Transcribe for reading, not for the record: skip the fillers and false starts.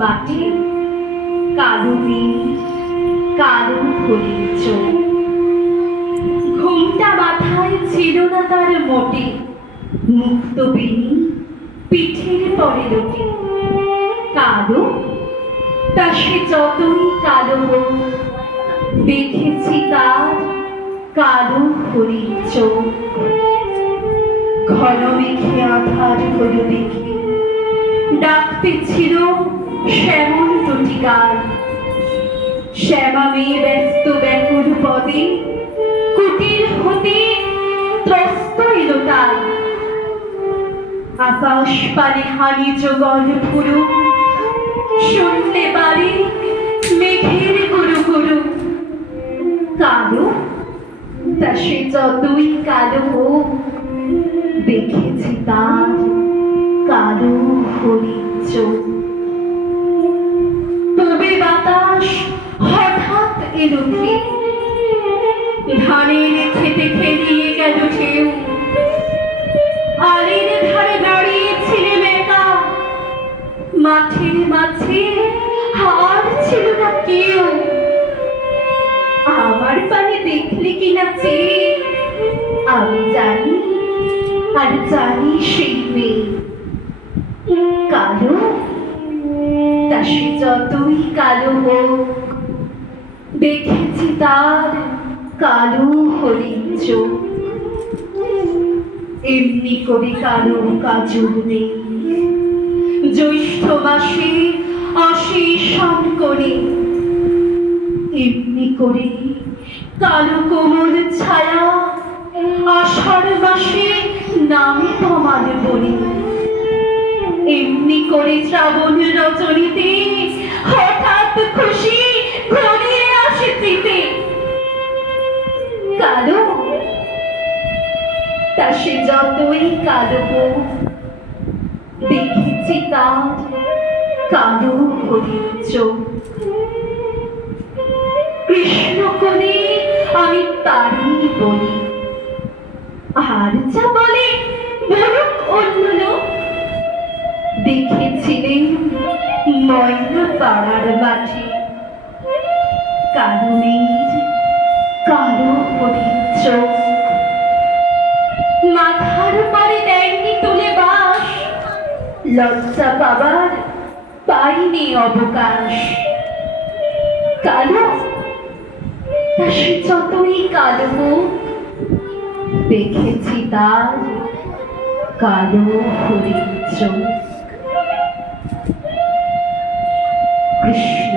মাঠে কালো দিন, কালো হরিণ চোখ। ঘুমটা মাথায় ছিল না তার মোটে, মুক্ত বেনি পিঠের পরে লোটে। কালো তা সে যতই কালো হোক, দেখেছি তার কালো হরিণ চোখ। ঘন মেঘে আধার হলো দেখে, ডাকতে ছিল শ্যামল তটিকার। শ্যামা মেয়ে ব্যস্ত ব্যাকুল পদে, কুটির হতে ত্রস্ত এলো তার। আকাশ পানে হানি জগল পুরু, শুনতে পারে মেঘের গুরু গুরু। কালো তা সে যতই কালো হোক, দেখেছি তার কালো হরিণ চোখ। তবে বাতাস হঠাৎ এলো ধেয়ে, ধানের খেতে খেলিয়ে গেল ঢেউ। আলের ধারে দাঁড়িয়ে ছিলেন একা, মাঠের মাঝে হার ছিল না কেউ। আমার পানে দেখলে কিনা চেয়ে, আমি জানি আর জানি সেই মেয়ে কালো, তা সে যতই কালো হোক, দেখেছি তার কালো হরিণ চোখ। এমনি করে কালো কাজল নেই, জ্যৈষ্ঠ মাসে আসে শান করে। এমনি করে কালো কোমল ছায়া আষাঢ় মাসে নামে তোমার বনে। এমনি করে শ্রাবণ রজনীতে হঠাৎ খুশি ঘনিয়ে আসে চিতে। কালো তা সে যতই কালো হোক, দেখেছি তার কালো হরিণ চোখ। কৃষ্ণ কোণে আমি তারই বলি, আর যা বলে বলুক অন্য লোক। দেখেছিলেন ময়না পাড়ার মাঠে, কালো মেয়ের কালো হরিণ চোখ। মাথার পরে দেয়নি তুলে বাস, লজ্জা পাবার পাইনি অবকাশ। কালো তা সে যতই কালো হোক, দেখেছি তার কালো হরিণ চোখ। কৃষ্ণ।